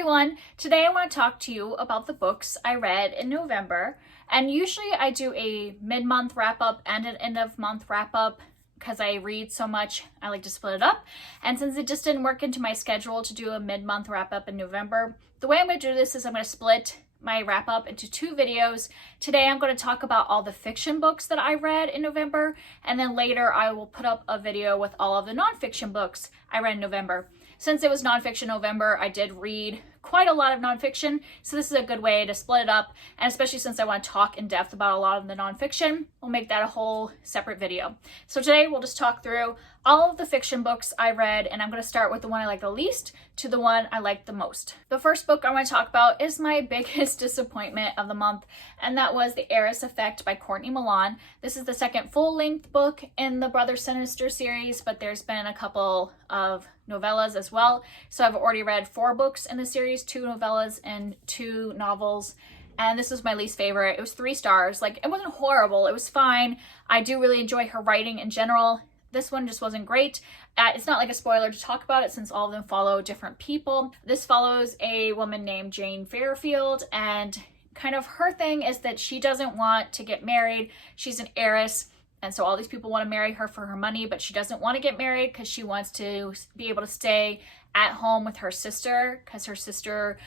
everyone! Today I want to talk to you about the books I read in November, and usually I do a mid-month wrap-up and an end-of-month wrap-up because I read so much. I like to split it up, and since it just didn't work into my schedule to do a mid-month wrap-up in November, the way I'm going to do this is I'm going to split my wrap-up into two videos. Today I'm going to talk about all the fiction books that I read in November, and then later I will put up a video with all of the nonfiction books I read in November. Since it was nonfiction November, I did read quite a lot of nonfiction, so this is a good way to split it up, and especially since I want to talk in depth about a lot of the nonfiction, we'll make that a whole separate video. So today we'll just talk through all of the fiction books I read, and I'm going to start with the one I like the least to the one I like the most. The first book I want to talk about is my biggest disappointment of the month, and that was The Heiress Effect by Courtney Milan. This is the second full-length book in the Brother Sinister series, but there's been a couple of novellas as well. So I've already read 4 books in the series, 2 novellas and 2 novels. And this was my least favorite. It was 3 stars. Like, it wasn't horrible. It was fine. I do really enjoy her writing in general. This one just wasn't great. It's not like a spoiler to talk about it since all of them follow different people. This follows a woman named Jane Fairfield, and kind of her thing is that she doesn't want to get married. She's an heiress, and so all these people want to marry her for her money, but she doesn't want to get married because she wants to be able to stay at home with her sister, because her sister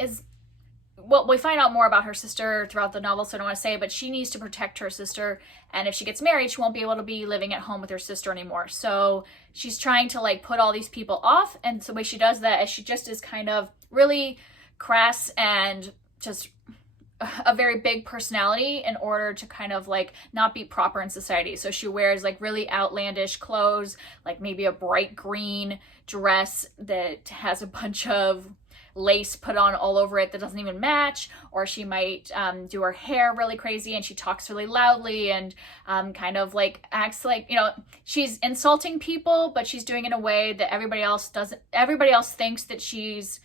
is... Well, we find out more about her sister throughout the novel, so I don't want to say, but she needs to protect her sister, and if she gets married, she won't be able to be living at home with her sister anymore. So she's trying to like put all these people off, and the way she does that is she just is kind of really crass and just a very big personality in order to kind of like not be proper in society. So she wears like really outlandish clothes, like maybe a bright green dress that has a bunch of lace put on all over it that doesn't even match, or she might do her hair really crazy, and she talks really loudly and kind of like acts like, you know, she's insulting people, but she's doing it in a way that everybody else thinks that she's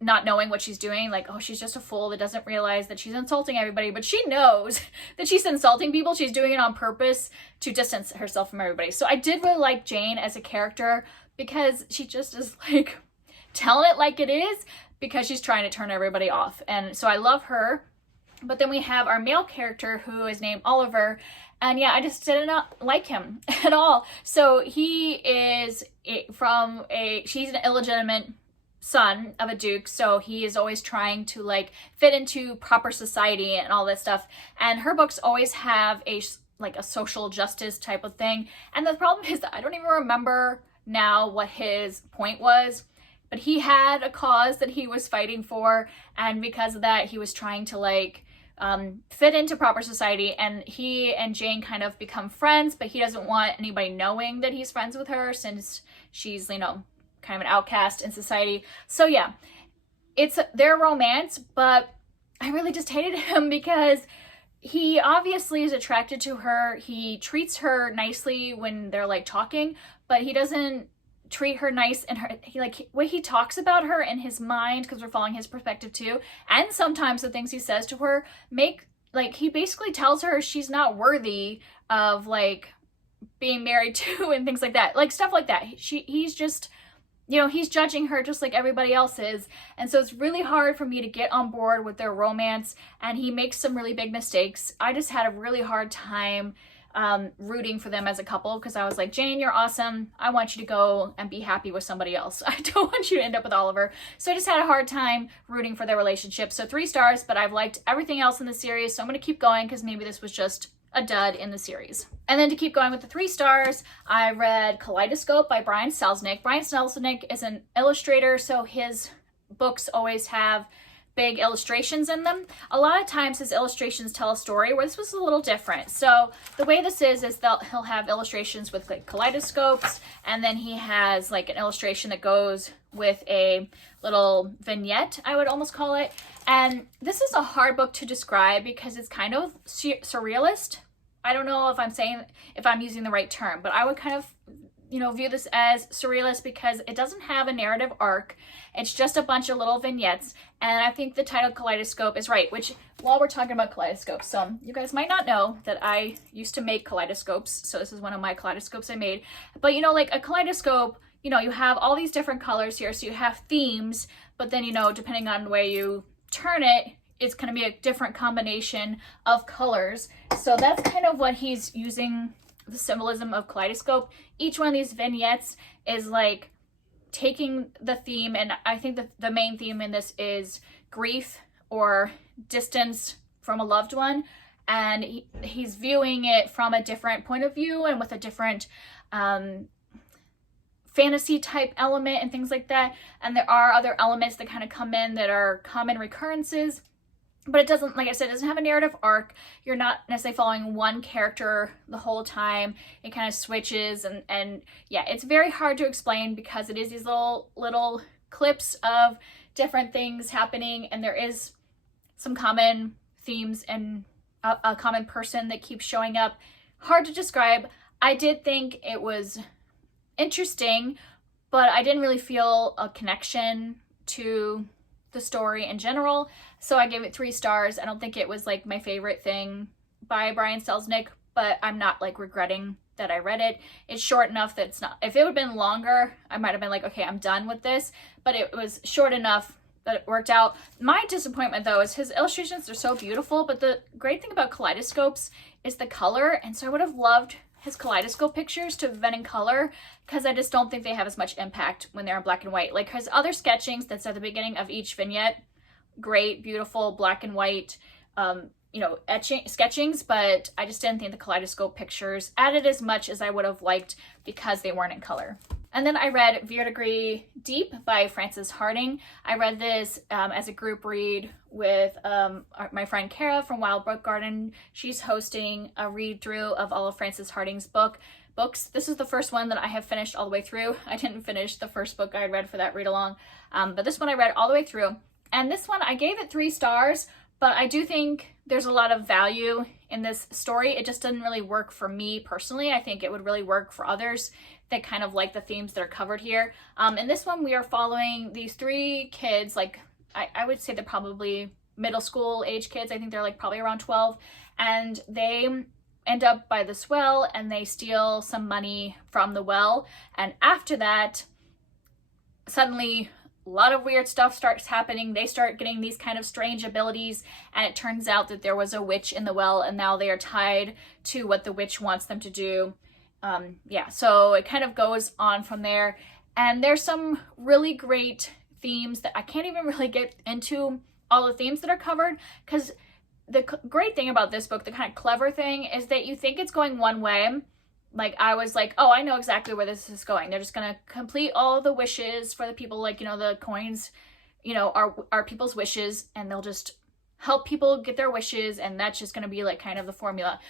not knowing what she's doing, like, oh, she's just a fool that doesn't realize that she's insulting everybody, but she knows that she's insulting people. She's doing it on purpose to distance herself from everybody. So I did really like Jane as a character because she just is like telling it like it is, because she's trying to turn everybody off. And so I love her. But then we have our male character who is named Oliver. And yeah, I just did not like him at all. So he is she's an illegitimate son of a duke. So he is always trying to like fit into proper society and all that stuff. And her books always have a social justice type of thing. And the problem is that I don't even remember now what his point was. But he had a cause that he was fighting for, and because of that, he was trying to like fit into proper society, and he and Jane kind of become friends, but he doesn't want anybody knowing that he's friends with her since she's, you know, kind of an outcast in society. So yeah, it's their romance, but I really just hated him because he obviously is attracted to her. He treats her nicely when they're like talking, but he doesn't treat her nice, and way he talks about her in his mind, because we're following his perspective too, and sometimes the things he says to her make, like, he basically tells her she's not worthy of like being married to and things like that, like stuff like that. He's just, you know, he's judging her just like everybody else is, and so it's really hard for me to get on board with their romance, and he makes some really big mistakes. I just had a really hard time rooting for them as a couple, because I was like, Jane, you're awesome. I want you to go and be happy with somebody else. I don't want you to end up with Oliver. So I just had a hard time rooting for their relationship. So 3 stars, but I've liked everything else in the series, so I'm going to keep going because maybe this was just a dud in the series. And then to keep going with the 3 stars, I read Kaleidoscope by Brian Selznick. Brian Selznick is an illustrator, so his books always have big illustrations in them. A lot of times his illustrations tell a story, where this was a little different. So the way this is he'll have illustrations with like kaleidoscopes, and then he has like an illustration that goes with a little vignette, I would almost call it. And this is a hard book to describe because it's kind of surrealist. I don't know if I'm using the right term, but I would kind of, you know, view this as surrealist because it doesn't have a narrative arc. It's just a bunch of little vignettes, and I think the title Kaleidoscope is right, which, while we're talking about kaleidoscopes, you guys might not know that I used to make kaleidoscopes, so this is one of my kaleidoscopes I made. But, you know, like a kaleidoscope you know, you have all these different colors here. So you have themes, but then, you know, depending on the way you turn it, it's going to be a different combination of colors. So that's kind of what he's using, the symbolism of Kaleidoscope. Each one of these vignettes is like taking the theme, and I think the main theme in this is grief or distance from a loved one, and he's viewing it from a different point of view and with a different fantasy type element and things like that. And there are other elements that kind of come in that are common recurrences, but it doesn't, like I said, it doesn't have a narrative arc. You're not necessarily following one character the whole time. It kind of switches, and yeah, it's very hard to explain because it is these little clips of different things happening, and there is some common themes and a common person that keeps showing up. Hard to describe. I did think it was interesting, but I didn't really feel a connection to the story in general, so I gave it 3 stars. I don't think it was like my favorite thing by Brian Selznick, but I'm not like regretting that I read it. It's short enough that it's not, if it would have been longer, I might have been like, okay, I'm done with this, but it was short enough that it worked out. My disappointment though is his illustrations are so beautiful, but the great thing about Kaleidoscopes is the color, and so I would have loved his Kaleidoscope pictures to have been in color, because I just don't think they have as much impact when they're in black and white. Like his other sketchings that's at the beginning of each vignette, great, beautiful black and white, you know, sketchings, but I just didn't think the Kaleidoscope pictures added as much as I would have liked because they weren't in color. And then I read Verdigris Deep by Frances Hardinge. I read this as a group read with my friend Kara from Wild Brook Garden. She's hosting a read through of all of Frances Hardinge's books. This is the first one that I have finished all the way through. I didn't finish the first book I had read for that read along, but this one I read all the way through. And this one I gave it 3 stars, but I do think there's a lot of value in this story. It just didn't really work for me personally. I think it would really work for others that kind of like the themes that are covered here. In this one, we are following these 3 kids, like I would say they're probably middle school age kids. I think they're like probably around 12, and they end up by this well and they steal some money from the well. And after that, suddenly a lot of weird stuff starts happening. They start getting these kind of strange abilities, and it turns out that there was a witch in the well, and now they are tied to what the witch wants them to do. Yeah, so it kind of goes on from there, and there's some really great themes that I can't even really get into all the themes that are covered, because the great thing about this book, the kind of clever thing, is that you think it's going one way. Like I was like, oh, I know exactly where this is going. They're just gonna complete all the wishes for the people, like, you know, the coins, you know, are people's wishes, and they'll just help people get their wishes, and that's just gonna be like kind of the formula.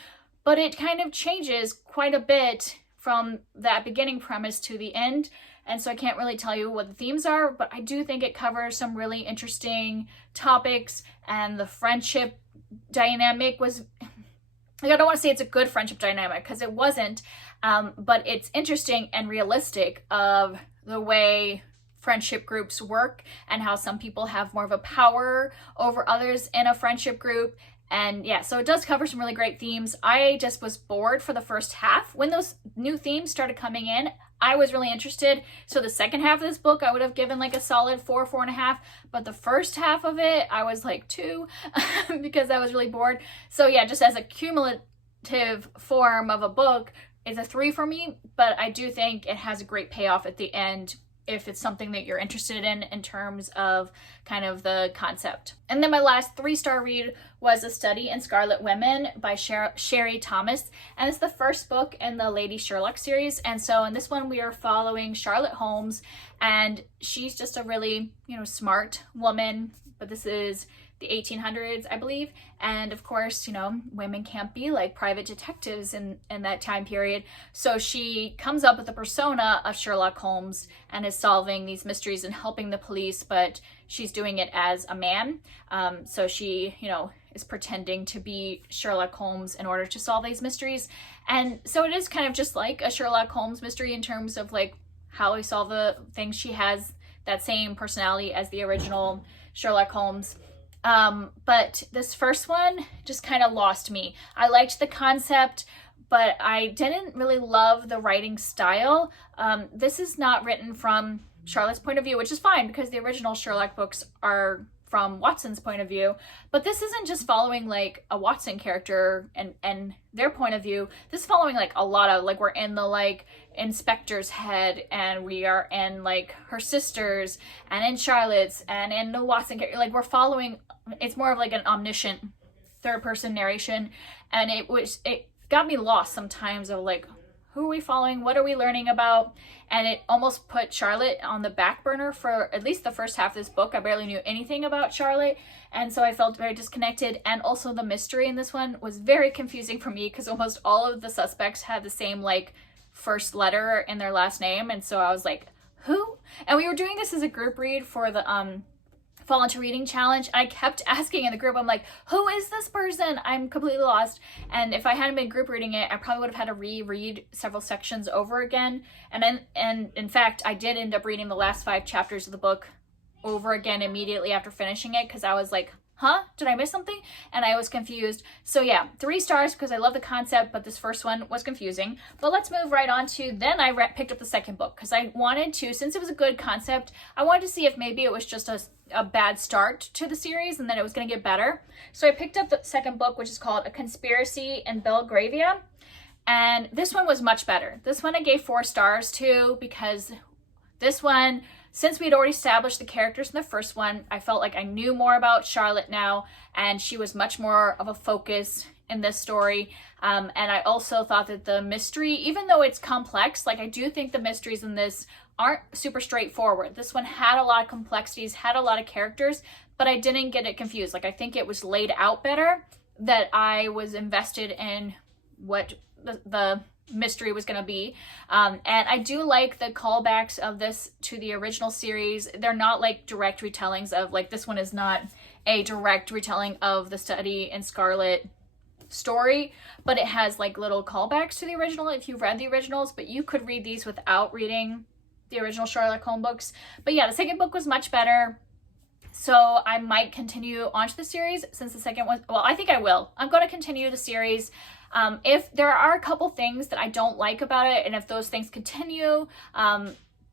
But it kind of changes quite a bit from that beginning premise to the end. And so I can't really tell you what the themes are, but I do think it covers some really interesting topics, and the friendship dynamic was, like, I don't want to say it's a good friendship dynamic because it wasn't, but it's interesting and realistic of the way friendship groups work and how some people have more of a power over others in a friendship group. And yeah, so it does cover some really great themes. I just was bored for the first half. When those new themes started coming in, I was really interested. So the second half of this book, I would have given like a solid 4, 4.5. But the first half of it, I was like 2 because I was really bored. So yeah, just as a cumulative form of a book, it's a 3 for me. But I do think it has a great payoff at the end if it's something that you're interested in terms of kind of the concept. And then my last 3-star read was A Study in Scarlet Women by Sherry Thomas. And it's the first book in the Lady Sherlock series. And so in this one, we are following Charlotte Holmes, and she's just a really, you know, smart woman, but this is the 1800s, I believe. And of course, you know, women can't be like private detectives in that time period. So she comes up with the persona of Sherlock Holmes and is solving these mysteries and helping the police, but she's doing it as a man. So she, you know, is pretending to be Sherlock Holmes in order to solve these mysteries. And so it is kind of just like a Sherlock Holmes mystery in terms of like how we solve the things. She has that same personality as the original Sherlock Holmes. But this first one just kind of lost me. I liked the concept, but I didn't really love the writing style. This is not written from Charlotte's point of view, which is fine because the original Sherlock books are from Watson's point of view, but this isn't just following like a Watson character and their point of view. This is following like a lot of, like, we're in the like inspector's head, and we are in like her sister's and in Charlotte's and in the Watson character. Like, we're following, it's more of like an omniscient third person narration, and it got me lost sometimes of like, who are we following? What are we learning about? And it almost put Charlotte on the back burner for at least the first half of this book. I barely knew anything about Charlotte, and so I felt very disconnected. And also the mystery in this one was very confusing for me because almost all of the suspects had the same like first letter in their last name, and so I was like, who? And we were doing this as a group read for the Fall Into Reading Challenge. I kept asking in the group, I'm like, who is this person? I'm completely lost. And if I hadn't been group reading it, I probably would have had to reread several sections over again. And in fact, I did end up reading the last 5 chapters of the book over again immediately after finishing it because I was like, huh? Did I miss something? And I was confused. So yeah, 3 stars because I love the concept, but this first one was confusing. But let's move right on to, then I picked up the second book because I wanted to, since it was a good concept, I wanted to see if maybe it was just a bad start to the series and then it was going to get better. So I picked up the second book, which is called A Conspiracy in Belgravia. And this one was much better. This one I gave 4 stars to because this one, since we had already established the characters in the first one, I felt like I knew more about Charlotte now, and she was much more of a focus in this story. And I also thought that the mystery, even though it's complex, like I do think the mysteries in this aren't super straightforward. This one had a lot of complexities, had a lot of characters, but I didn't get it confused. Like I think it was laid out better, that I was invested in what the mystery was going to be. And I do like the callbacks of this to the original series. They're not like direct retellings of, like, this one is not a direct retelling of the Study in Scarlet story, but it has like little callbacks to the original if you've read the originals, but you could read these without reading the original Sherlock Holmes books. But yeah, the second book was much better. So I might continue on to the series since the second one, well, I think I will. I'm going to continue the series. If there are a couple things that I don't like about it, and if those things continue,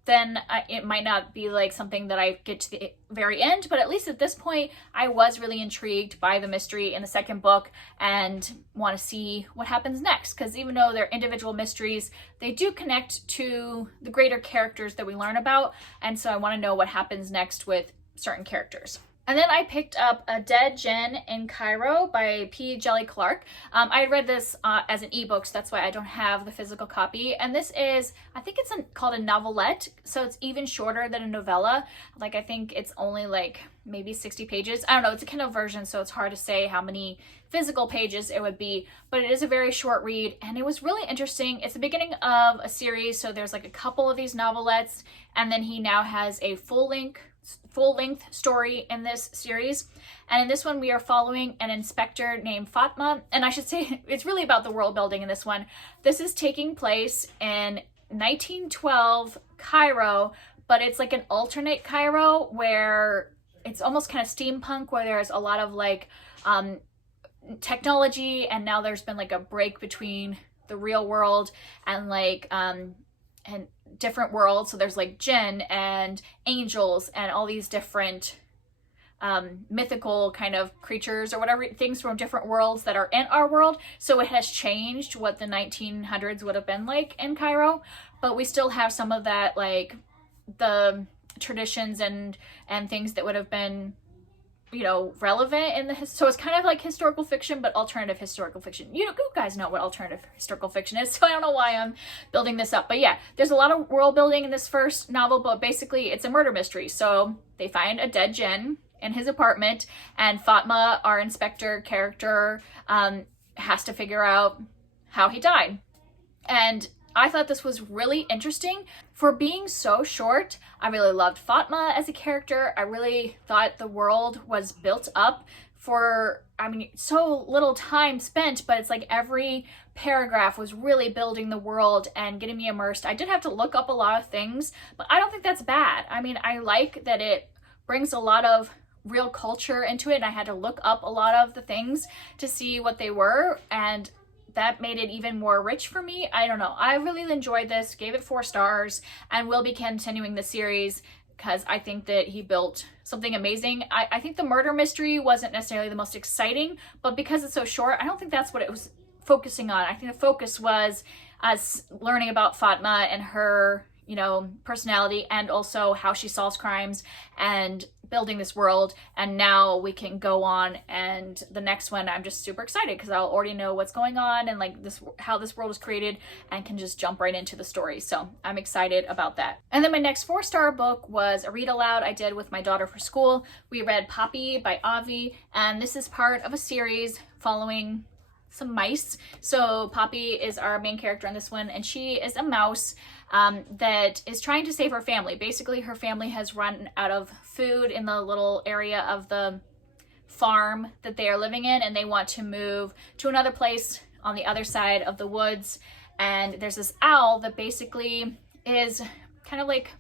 then it might not be like something that I get to the very end, but at least at this point, I was really intrigued by the mystery in the second book and want to see what happens next, because even though they're individual mysteries, they do connect to the greater characters that we learn about, and so I want to know what happens next with certain characters. And then I picked up A Dead Djinn in Cairo by P. Djeli Clark. I read this as an ebook, so that's why I don't have the physical copy. And this is, I think it's called a novelette, so it's even shorter than a novella. Like, I think it's only like maybe 60 pages. I don't know, it's a Kindle version, so it's hard to say how many physical pages it would be, but it is a very short read, and it was really interesting. It's the beginning of a series, so there's like a couple of these novelettes, and then he now has a full-length story in this series. And in this one, we are following an inspector named Fatma. And I should say, it's really about the world building in this one. This is taking place in 1912 Cairo, but it's like an alternate Cairo where it's almost kind of steampunk, where there's a lot of like technology, and now there's been like a break between the real world and like and different worlds. So there's like Djinn and angels and all these different mythical kind of creatures or whatever, things from different worlds that are in our world. So it has changed what the 1900s would have been like in Cairo, but we still have some of that, like the traditions and things that would have been, you know, relevant in the so it's kind of like historical fiction, but alternative historical fiction. You guys know what alternative historical fiction is, so I don't know why I'm building this up. But yeah, there's a lot of world building in this first novel, but basically it's a murder mystery. So they find a dead Djinn in his apartment, and Fatma, our inspector character, has to figure out how he died. And I thought this was really interesting for being so short. I really loved Fatma as a character. I really thought the world was built up for, I mean, so little time spent, but it's like every paragraph was really building the world and getting me immersed. I did have to look up a lot of things, but I don't think that's bad. I mean, I like that it brings a lot of real culture into it, and I had to look up a lot of the things to see what they were, and that made it even more rich for me. I don't know. I really enjoyed this, gave it 4 stars, and will be continuing the series because I think that he built something amazing. I think the murder mystery wasn't necessarily the most exciting, but because it's so short, I don't think that's what it was focusing on. I think the focus was us learning about Fatma and her, you know, personality, and also how she solves crimes and building this world. And now we can go on, and the next one I'm just super excited because I'll already know what's going on and like this, how this world was created, and can just jump right into the story. So I'm excited about that. And then my next 4-star book was a read aloud I did with my daughter for school. We read Poppy by Avi, and this is part of a series following some mice. So Poppy is our main character in this one, and she is a mouse that is trying to save her family. Basically, her family has run out of food in the little area of the farm that they are living in, and they want to move to another place on the other side of the woods. And there's this owl that basically is kind of like,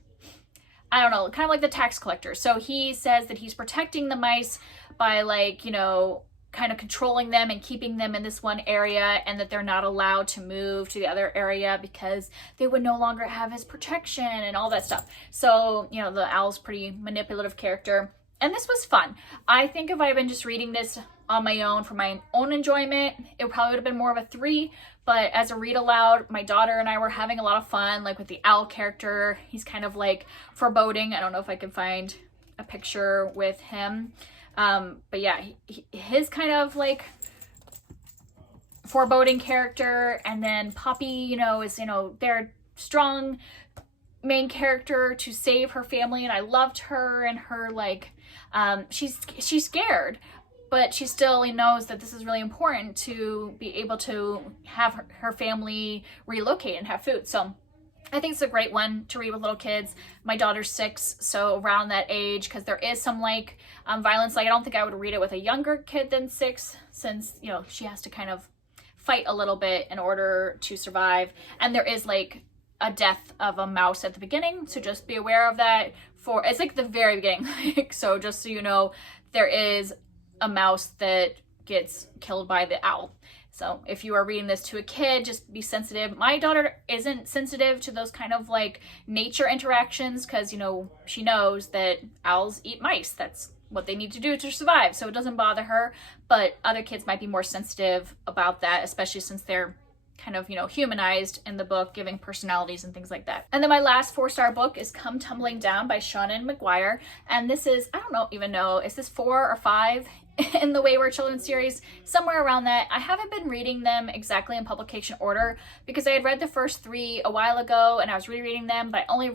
I don't know, kind of like the tax collector. So he says that he's protecting the mice by, like, you know, kind of controlling them and keeping them in this one area, and that they're not allowed to move to the other area because they would no longer have his protection and all that stuff. So, you know, the owl's pretty manipulative character. And this was fun. I think if I had been just reading this on my own for my own enjoyment, it probably would have been more of a 3. But as a read aloud, my daughter and I were having a lot of fun, like with the owl character. He's kind of like foreboding. I don't know if I can find a picture with him. But yeah, his kind of like foreboding character, and then Poppy, you know, is, you know, their strong main character to save her family, and I loved her and her, like, she's scared, but she still knows that this is really important to be able to have her family relocate and have food. So I think it's a great one to read with little kids. My daughter's 6, so around that age, because there is some like violence. Like, I don't think I would read it with a younger kid than 6, since, you know, she has to kind of fight a little bit in order to survive. And there is like a death of a mouse at the beginning, so just be aware of that. It's like the very beginning. So just so you know, there is a mouse that gets killed by the owl. So if you are reading this to a kid, just be sensitive. My daughter isn't sensitive to those kind of like nature interactions because, you know, she knows that owls eat mice. That's what they need to do to survive. So it doesn't bother her, but other kids might be more sensitive about that, especially since they're kind of, you know, humanized in the book, giving personalities and things like that. And then my last 4-star book is Come Tumbling Down by Seanan McGuire. And this is, I don't even know, is this 4 or 5 in the Wayward Children series? Somewhere around that. I haven't been reading them exactly in publication order because I had read the first 3 a while ago and I was rereading them, but I only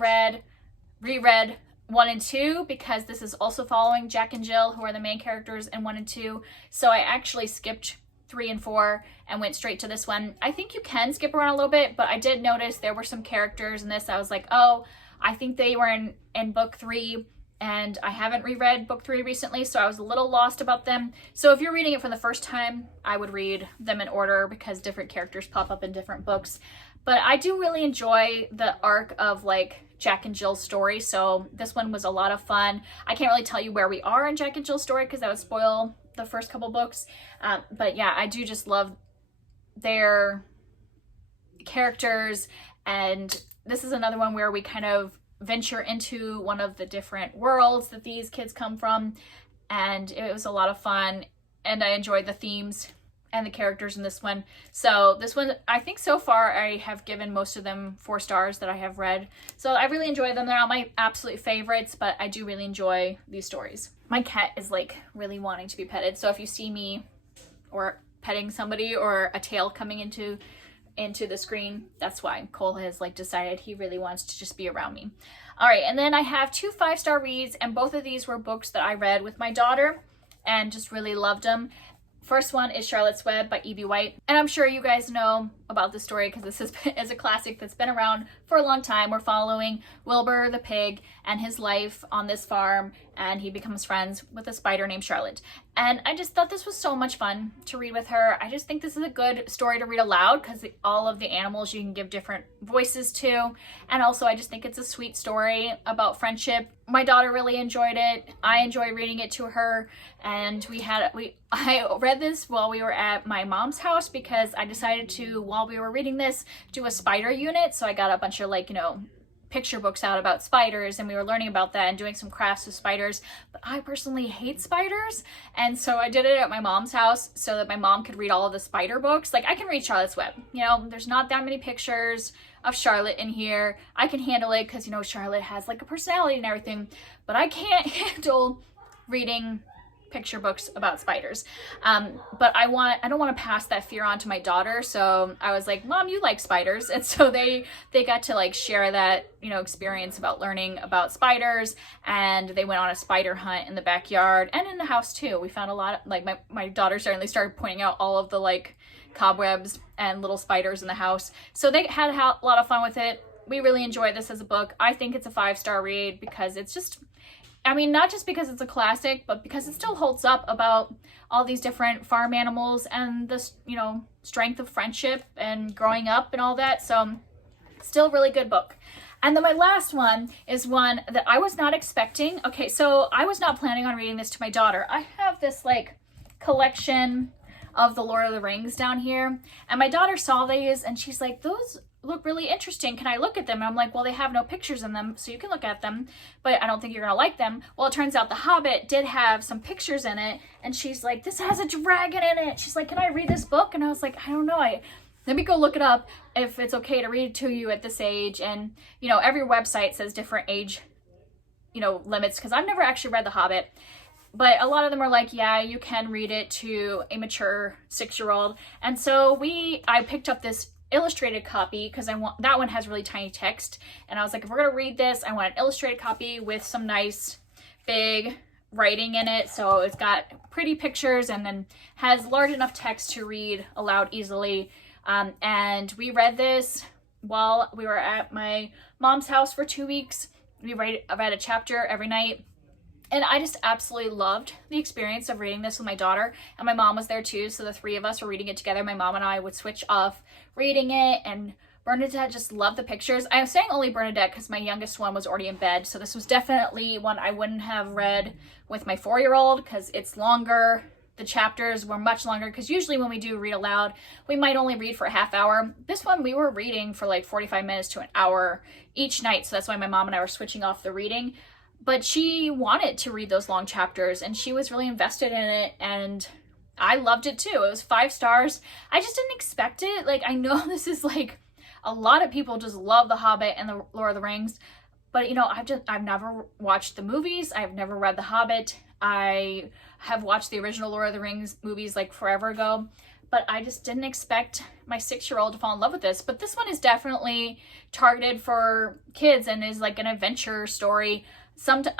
reread 1 and 2 because this is also following Jack and Jill, who are the main characters in 1 and 2. So I actually skipped 3 and 4 and went straight to this one. I think you can skip around a little bit, but I did notice there were some characters in this I was like, oh, I think they were in book 3, and I haven't reread book 3 recently, so I was a little lost about them. So if you're reading it for the first time, I would read them in order because different characters pop up in different books. But I do really enjoy the arc of like Jack and Jill's story, so this one was a lot of fun. I can't really tell you where we are in Jack and Jill's story because that would spoil the first couple books, but yeah, I do just love their characters, and this is another one where we kind of venture into one of the different worlds that these kids come from, and it was a lot of fun, and I enjoyed the themes and the characters in this one. So this one, I think so far I have given most of them 4 stars that I have read. So I really enjoy them. They're not my absolute favorites, but I do really enjoy these stories. My cat is like really wanting to be petted. So if you see me or petting somebody or a tail coming into the screen, that's why. Cole has like decided he really wants to just be around me. All right, and then I have 2 5-star reads, and both of these were books that I read with my daughter and just really loved them. First one is Charlotte's Web by E.B. White. And I'm sure you guys know about this story because this is a classic that's been around for a long time. We're following Wilbur the pig and his life on this farm, and he becomes friends with a spider named Charlotte. And I just thought this was so much fun to read with her. I just think this is a good story to read aloud because all of the animals you can give different voices to. And also I just think it's a sweet story about friendship. My daughter really enjoyed it. I enjoy reading it to her. And I read this while we were at my mom's house because I decided to, while we were reading this, do a spider unit. So I got a bunch of like, picture books out about spiders, and we were learning about that and doing some crafts with spiders. But I personally hate spiders, and so I did it at my mom's house so that my mom could read all of the spider books. Like, I can read Charlotte's Web, there's not that many pictures of Charlotte in here. I can handle it because Charlotte has like a personality and everything, but I can't handle reading picture books about spiders. But I don't want to pass that fear on to my daughter. So I was like, Mom, you like spiders. And so they got to like share that, experience about learning about spiders. And they went on a spider hunt in the backyard and in the house too. We found a lot of, like, my daughter certainly started pointing out all of the like cobwebs and little spiders in the house. So they had a lot of fun with it. We really enjoyed this as a book. I think it's a 5-star read because it's just, not just because it's a classic, but because it still holds up about all these different farm animals and the, strength of friendship and growing up and all that. So still a really good book. And then my last one is one that I was not expecting. Okay, so I was not planning on reading this to my daughter. I have this like collection of the Lord of the Rings down here. And my daughter saw these and she's like, those look really interesting. Can I look at them? And I'm like, well, they have no pictures in them, so you can look at them, but I don't think you're gonna like them. Well, it turns out The Hobbit did have some pictures in it, and she's like, this has a dragon in it. She's like, can I read this book? And I was like, I don't know. Let me go look it up if it's okay to read it to you at this age. And, every website says different age, limits, because I've never actually read The Hobbit. But a lot of them are like, yeah, you can read it to a mature 6-year-old. And so I picked up this illustrated copy because that one has really tiny text, and I was like, if we're gonna read this, I want an illustrated copy with some nice big writing in it, so it's got pretty pictures and then has large enough text to read aloud easily. And we read this while we were at my mom's house for 2 weeks. I read a chapter every night. And I just absolutely loved the experience of reading this with my daughter. And my mom was there too, so the three of us were reading it together. My mom and I would switch off reading it, and Bernadette just loved the pictures. I'm saying only Bernadette because my youngest one was already in bed, so this was definitely one I wouldn't have read with my 4-year-old because it's longer. The chapters were much longer because usually when we do read aloud, we might only read for a half hour. This one we were reading for like 45 minutes to an hour each night, so that's why my mom and I were switching off the reading. But she wanted to read those long chapters and she was really invested in it, and I loved it too. It was 5 stars. I just didn't expect it. Like, I know this is like, a lot of people just love The Hobbit and the Lord of the Rings, but I've never watched the movies. I've never read The Hobbit. I have watched the original Lord of the Rings movies like forever ago, but I just didn't expect my 6-year-old to fall in love with this. But this one is definitely targeted for kids and is like an adventure story.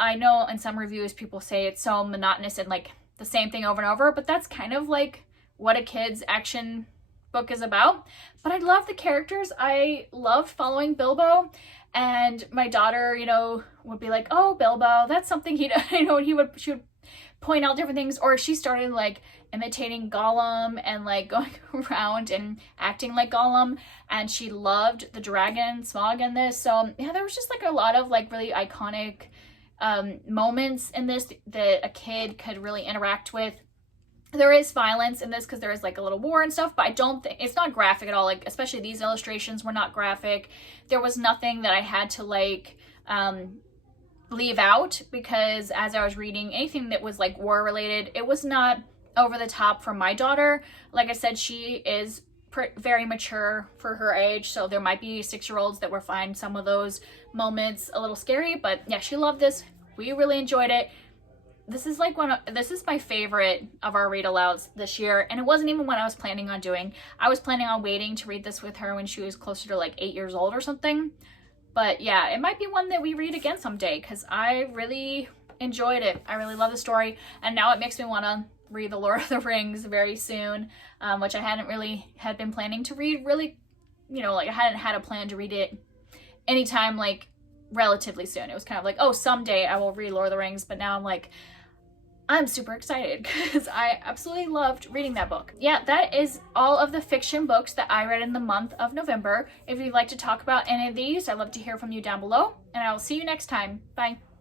I know in some reviews people say it's so monotonous and like the same thing over and over, but that's kind of like what a kid's action book is about. But I love the characters. I loved following Bilbo, and my daughter, would be like, oh, Bilbo, that's something she would point out different things, or she started like imitating Gollum and like going around and acting like Gollum, and she loved the dragon Smaug in this. So yeah, there was just like a lot of like really iconic moments in this that a kid could really interact with. There is violence in this because there is like a little war and stuff, but I don't think it's not graphic at all. Like, especially these illustrations were not graphic. There was nothing that I had to like leave out, because as I was reading anything that was like war related, it was not over the top for my daughter. Like I said, she is very mature for her age, so there might be 6-year-olds that will find some of those moments a little scary, but yeah, she loved this. We really enjoyed it. This is my favorite of our read alouds this year, and it wasn't even what I was planning on doing. I was planning on waiting to read this with her when she was closer to like 8 years old or something. But yeah, it might be one that we read again someday because I really enjoyed it. I really love the story, and now it makes me want to read The Lord of the Rings very soon, which I had been planning to read really, you know, like I hadn't had a plan to read it anytime like relatively soon. It was kind of like, oh, someday I will read Lord of the Rings, but now I'm like, I'm super excited because I absolutely loved reading that book. Yeah, that is all of the fiction books that I read in the month of November. If you'd like to talk about any of these, I'd love to hear from you down below, and I will see you next time. Bye.